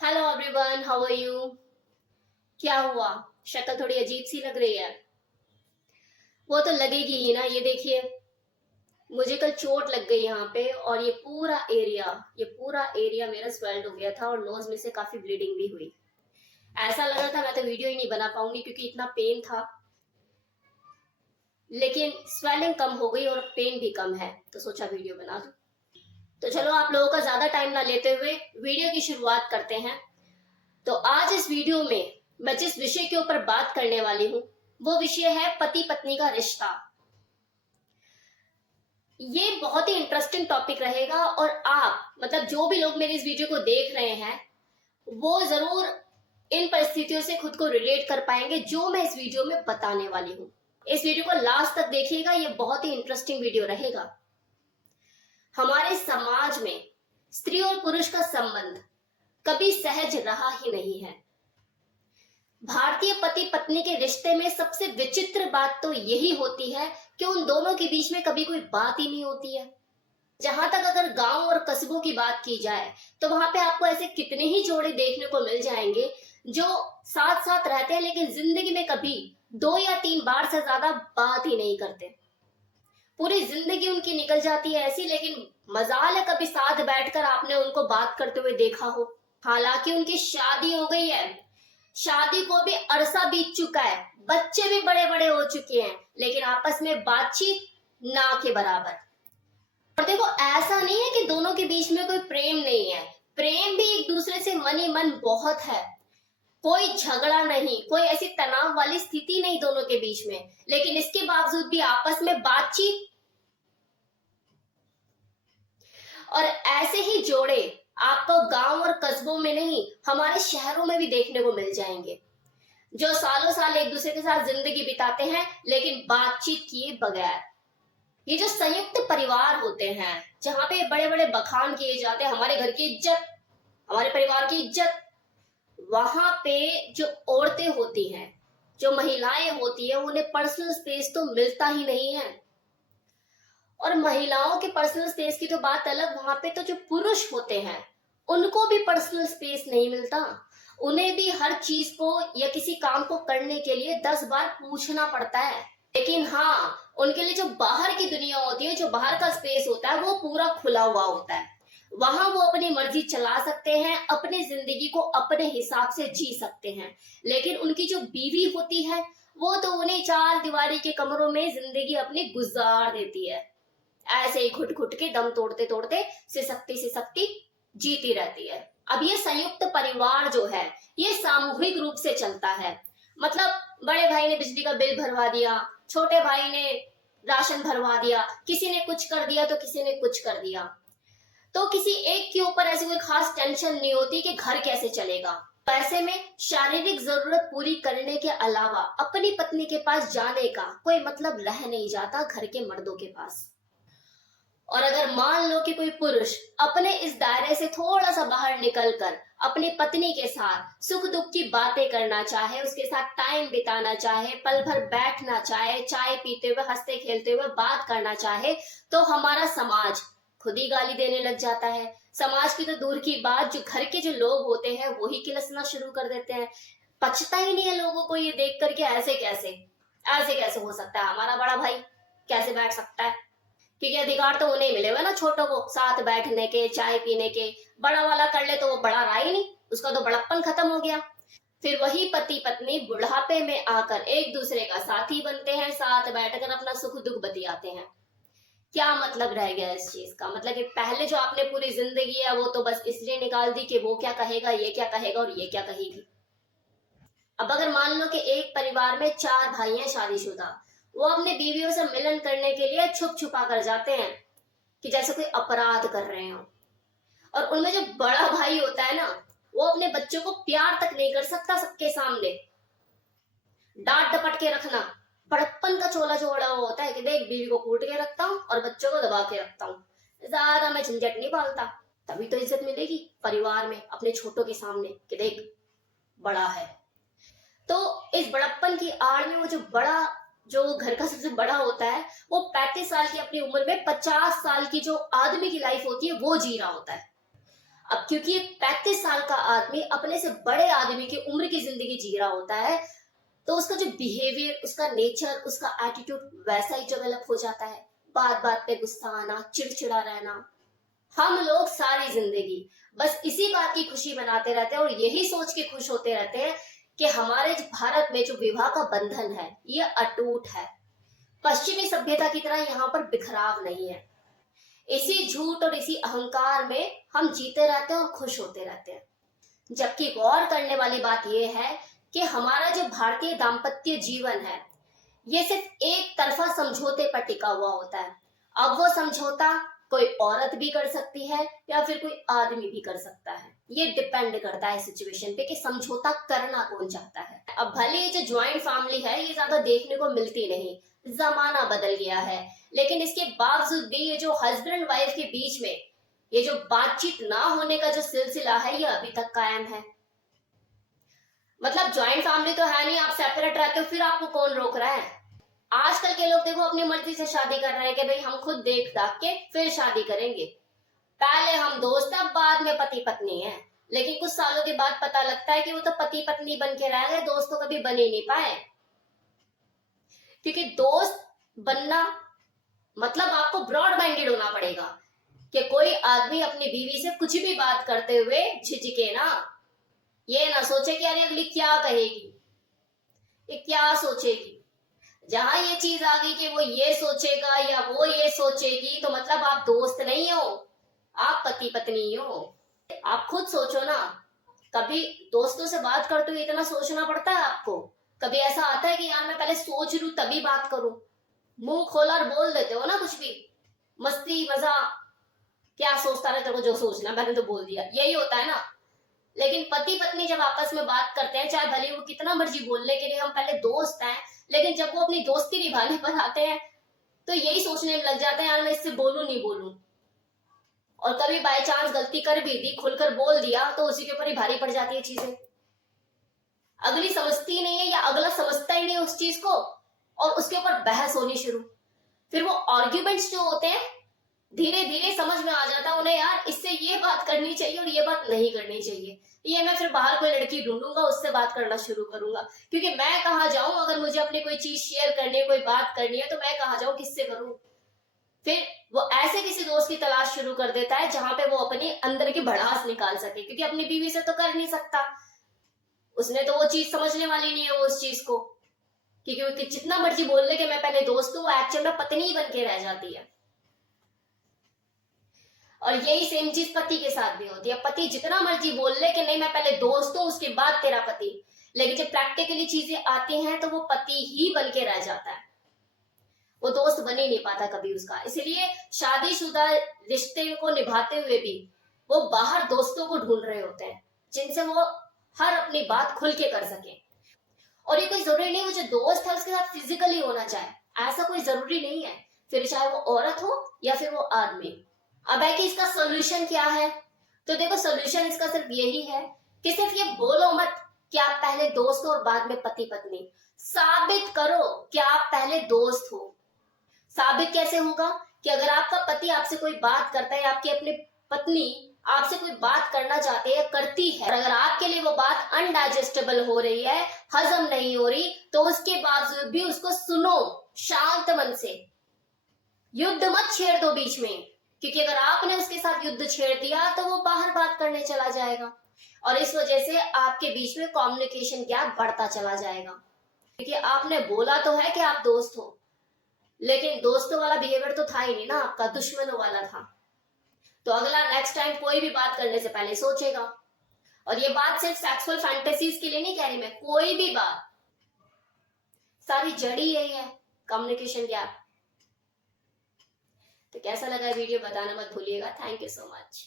Hello everyone, how are you. क्या हुआ? शक्ल थोड़ी अजीब सी लग रही है। वो तो लगेगी ही ना। ये देखिए, मुझे कल चोट लग गई यहाँ पे, और ये पूरा एरिया मेरा स्वेल्ड हो गया था और नोज में से काफी ब्लीडिंग भी हुई। ऐसा लग रहा था मैं तो वीडियो ही नहीं बना पाऊंगी क्योंकि इतना पेन था। लेकिन स्वेलिंग कम हो गई और पेन भी कम है, तो सोचा वीडियो बना दूं। तो चलो, आप लोगों का ज्यादा टाइम ना लेते हुए वीडियो की शुरुआत करते हैं। तो आज इस वीडियो में मैं जिस विषय के ऊपर बात करने वाली हूँ वो विषय है पति पत्नी का रिश्ता। ये बहुत ही इंटरेस्टिंग टॉपिक रहेगा और आप मतलब जो भी लोग मेरे इस वीडियो को देख रहे हैं वो जरूर इन परिस्थितियों से खुद को रिलेट कर पाएंगे जो मैं इस वीडियो में बताने वाली हूँ। इस वीडियो को लास्ट तक देखिएगा, ये बहुत ही इंटरेस्टिंग वीडियो रहेगा। हमारे समाज में स्त्री और पुरुष का संबंध कभी सहज रहा ही नहीं है। भारतीय पति पत्नी के रिश्ते में सबसे विचित्र बात तो यही होती है कि उन दोनों के बीच में कभी कोई बात ही नहीं होती है। जहां तक अगर गांव और कस्बों की बात की जाए तो वहां पे आपको ऐसे कितने ही जोड़े देखने को मिल जाएंगे जो साथ साथ रहते हैं लेकिन जिंदगी में कभी 2 या 3 बार से ज्यादा बात ही नहीं करते। पूरी जिंदगी उनकी निकल जाती है ऐसी, लेकिन मजाल है कभी साथ बैठकर आपने उनको बात करते हुए देखा हो। हालांकि उनकी शादी हो गई है, शादी को भी अरसा बीत चुका है, बच्चे भी बड़े बड़े हो चुके हैं, लेकिन आपस में बातचीत ना के बराबर। और देखो, ऐसा नहीं है कि दोनों के बीच में कोई प्रेम नहीं है। प्रेम भी एक दूसरे से मन ही मन बहुत है। कोई झगड़ा नहीं, कोई ऐसी तनाव वाली स्थिति नहीं दोनों के बीच में, लेकिन इसके बावजूद भी आपस में बातचीत। और ऐसे ही जोड़े आपको गांव और कस्बों में नहीं, हमारे शहरों में भी देखने को मिल जाएंगे, जो सालों साल एक दूसरे के साथ जिंदगी बिताते हैं लेकिन बातचीत किए बगैर। ये जो संयुक्त परिवार होते हैं जहां पे बड़े बड़े बखान किए जाते हैं, हमारे घर की इज्जत, हमारे परिवार की इज्जत, वहां पे जो औरतें होती हैं, जो महिलाएं होती हैं, उन्हें पर्सनल स्पेस तो मिलता ही नहीं है। और महिलाओं के पर्सनल स्पेस की तो बात अलग, वहां पे तो जो पुरुष होते हैं उनको भी पर्सनल स्पेस नहीं मिलता। उन्हें भी हर चीज को या किसी काम को करने के लिए 10 बार पूछना पड़ता है। लेकिन हाँ, उनके लिए जो बाहर की दुनिया होती है, जो बाहर का स्पेस होता है, वो पूरा खुला हुआ होता है। वहां वो अपनी मर्जी चला सकते हैं, अपनी जिंदगी को अपने हिसाब से जी सकते हैं। लेकिन उनकी जो बीवी होती है वो तो उन्हें 4 दीवारी के कमरों में जिंदगी अपनी गुजार देती है। ऐसे ही घुट घुट के दम तोड़ते तोड़ते सिसकती सिसकती जीती रहती है। अब ये संयुक्त परिवार जो है ये सामूहिक रूप से चलता है। मतलब बड़े भाई ने बिजली का बिल भरवा दिया, छोटे भाई ने राशन भरवा दिया, किसी ने कुछ कर दिया तो किसी ने कुछ कर दिया। तो किसी एक के ऊपर ऐसी कोई खास टेंशन नहीं होती कि घर कैसे चलेगा। तो ऐसे में शारीरिक जरूरत पूरी करने के अलावा अपनी पत्नी के पास जाने का कोई मतलब रह नहीं जाता घर के मर्दों के पास। और अगर मान लो कि कोई पुरुष अपने इस दायरे से थोड़ा सा बाहर निकलकर अपनी पत्नी के साथ सुख दुख की बातें करना चाहे, उसके साथ टाइम बिताना चाहे, पल भर बैठना चाहे, चाय पीते हुए हंसते खेलते हुए बात करना चाहे, तो हमारा समाज खुद ही गाली देने लग जाता है। समाज की तो दूर की बात, जो घर के जो लोग होते हैं वही किलसना शुरू कर देते हैं। पचता ही नहीं है लोगों को ये देख करके, ऐसे कैसे हो सकता है, हमारा बड़ा भाई कैसे बैठ सकता है। क्योंकि अधिकार तो उन्हें मिले हुए ना छोटों को साथ बैठने के, चाय पीने के। बड़ा वाला कर ले तो वो बड़ा रहा ही नहीं, उसका तो बड़प्पन खत्म हो गया। फिर वही पति पत्नी बुढ़ापे में आकर एक दूसरे का साथी बनते हैं, साथ बैठकर अपना सुख दुख बतियाते हैं। क्या मतलब रह गया इस चीज का? मतलब कि पहले जो आपने पूरी जिंदगी है वो तो बस इसलिए निकाल दी कि वो क्या कहेगा, ये क्या कहेगा और ये क्या कहेगी। अब अगर मान लो कि एक परिवार में 4 भाई हैं शादीशुदा, वो अपने बीवियों से मिलन करने के लिए छुप छुपा कर जाते हैं कि जैसे कोई अपराध कर रहे हो। और उनमें जो बड़ा भाई होता है ना, वो अपने बच्चों को प्यार तक नहीं कर सकता सबके सामने। डांट डपट के रखना, बड़प्पन का चोला जो ओढ़ा हुआ होता है कि देख बीवी को कूट के रखता हूँ और बच्चों को दबा के रखता हूँ, ज्यादा मैं झंझट नहीं पालता। तभी तो इज्जत मिलेगी परिवार में अपने छोटों के सामने कि देख बड़ा है। तो इस बड़प्पन की आड़ में वो जो घर का सबसे बड़ा होता है, वो 35 साल की अपनी उम्र में 50 साल की जो आदमी की लाइफ होती है वो जी रहा होता है। अब क्योंकि एक 35 साल का आदमी अपने से बड़े आदमी की उम्र की जिंदगी जी रहा होता है, तो उसका जो बिहेवियर, उसका नेचर, उसका एटीट्यूड वैसा ही डेवलप हो जाता है। बात बात पे गुस्सा आना, चिड़चिड़ा रहना। हम लोग सारी जिंदगी बस इसी बात की खुशी मनाते रहते हैं और यही सोच के खुश होते रहते हैं कि हमारे भारत में जो विवाह का बंधन है ये अटूट है। पश्चिमी सभ्यता की तरह यहाँ पर बिखराव नहीं है। इसी झूठ और इसी अहंकार में हम जीते रहते हैं और खुश होते रहते हैं। जबकि गौर करने वाली बात यह है कि हमारा जो भारतीय दाम्पत्य जीवन है ये सिर्फ एक तरफा समझौते पर टिका हुआ होता है। अब वो समझौता कोई औरत भी कर सकती है या फिर कोई आदमी भी कर सकता है। ये डिपेंड करता है सिचुएशन पे कि समझौता करना कौन चाहता है। अब भले ये जो ज्वाइंट फैमिली है ये ज्यादा देखने को मिलती नहीं, जमाना बदल गया है, लेकिन इसके बावजूद भी ये जो हस्बैंड एंड वाइफ के बीच में ये जो बातचीत ना होने का जो सिलसिला है ये अभी तक कायम है। मतलब ज्वाइंट फैमिली तो है नहीं, आप सेपरेट रहते हो, फिर आपको कौन रोक रहा है? आजकल के लोग देखो अपनी मर्जी से शादी कर रहे हैं कि भाई हम खुद देख दाख के फिर शादी करेंगे। पहले हम दोस्त, अब बाद में पति पत्नी है। लेकिन कुछ सालों के बाद पता लगता है कि वो तो पति पत्नी बन के रह गए, दोस्त तो कभी बन ही नहीं पाए। क्योंकि दोस्त बनना मतलब आपको ब्रॉड माइंडेड होना पड़ेगा कि कोई आदमी अपनी बीवी से कुछ भी बात करते हुए झिझके ना, ये ना सोचे कि अरे अगली क्या कहेगी, ये क्या सोचेगी। जहां ये चीज आ गई कि वो ये सोचेगा या वो ये सोचेगी, तो मतलब आप दोस्त नहीं हो, आप पति पत्नी हो। आप खुद सोचो ना, कभी दोस्तों से बात करते हुए इतना सोचना पड़ता है आपको? कभी ऐसा आता है कि यार मैं पहले सोच लूं तभी बात करूं? मुंह खोला और बोल देते हो ना कुछ भी, मस्ती मजा, क्या सोचता रहते हो, जो सोचना मैंने तो बोल दिया, यही होता है ना। लेकिन पति पत्नी जब आपस में बात करते हैं, चाहे भले वो कितना मर्जी बोल ले कि हम पहले दोस्त हैं, लेकिन जब वो अपनी दोस्ती निभाने पर आते हैं तो यही सोचने में लग जाते हैं यार मैं इससे बोलूं नहीं बोलूं। और कभी बाय चांस गलती कर भी दी, खुलकर बोल दिया, तो उसी के ऊपर ही भारी पड़ जाती है चीजें। अगली समझती नहीं है या अगला समझता ही नहीं उस चीज को, और उसके ऊपर बहस होनी शुरू। फिर वो आर्ग्यूमेंट्स जो होते हैं धीरे धीरे समझ में आ जाता है उन्हें, यार इससे ये बात करनी चाहिए और ये बात नहीं करनी चाहिए। ये मैं फिर बाहर कोई लड़की ढूंढूंगा, उससे बात करना शुरू करूंगा। क्योंकि मैं कहाँ जाऊं, अगर मुझे अपनी कोई चीज शेयर करनी है, कोई बात करनी है, तो मैं कहाँ जाऊं, किससे करूं? फिर वो ऐसे किसी दोस्त की तलाश शुरू कर देता है जहां पे वो अपनी अंदर की भड़ास निकाल सके, क्योंकि अपनी बीवी से तो कर नहीं सकता, उसने तो वो चीज समझने वाली नहीं है वो उस चीज को। क्योंकि वो जितना मर्जी बोल ले कि मैं पहले दोस्त हूं, वो एक्चुअल में पत्नी ही बन के रह जाती है। और यही सेम चीज पति के साथ भी होती है। पति जितना मर्जी बोल ले कि नहीं मैं पहले दोस्त हूं उसके बाद तेरा पति, लेकिन जब प्रैक्टिकली चीजें आती हैं तो वो पति ही बन के रह जाता है, वो दोस्त बन ही नहीं पाता कभी उसका। इसलिए शादीशुदा रिश्ते को निभाते हुए भी वो बाहर दोस्तों को ढूंढ रहे होते हैं जिनसे वो हर अपनी बात खुल के कर सके। और ये कोई जरूरी नहीं वो जो दोस्त है उसके साथ फिजिकली होना चाहे, ऐसा कोई जरूरी नहीं है, फिर चाहे वो औरत हो या फिर वो आदमी। अब है कि इसका सोल्यूशन क्या है? तो देखो सोल्यूशन इसका सिर्फ यही है कि सिर्फ ये बोलो मत कि आप पहले दोस्त हो और बाद में पति पत्नी। साबित करो कि आप पहले दोस्त हो। साबित कैसे होगा? कि अगर आपका पति आपसे कोई बात करता है, आपकी अपनी पत्नी आपसे कोई बात करना चाहती है, करती है, और अगर आपके लिए वो बात अनडाइजेस्टेबल हो रही है, हजम नहीं हो रही, तो उसके बावजूद भी उसको सुनो शांत मन से। युद्ध मत छेड़ दो बीच में, क्योंकि अगर आपने उसके साथ युद्ध छेड़ दिया तो वो बाहर बात करने चला जाएगा, और इस वजह से आपके बीच में कम्युनिकेशन गैप बढ़ता चला जाएगा। क्योंकि आपने बोला तो है कि आप दोस्त हो, लेकिन दोस्तों वाला बिहेवियर तो था ही नहीं ना, आपका दुश्मनों वाला था। तो अगला नेक्स्ट टाइम कोई भी बात करने से पहले सोचेगा। और ये बात सिर्फ सेक्सुअल फैंटेसीज के लिए नहीं कह रही मैं, कोई भी बात, सारी जड़ी यही है, कम्युनिकेशन गैप। तो कैसा लगा वीडियो बताना मत भूलिएगा। Thank you so much.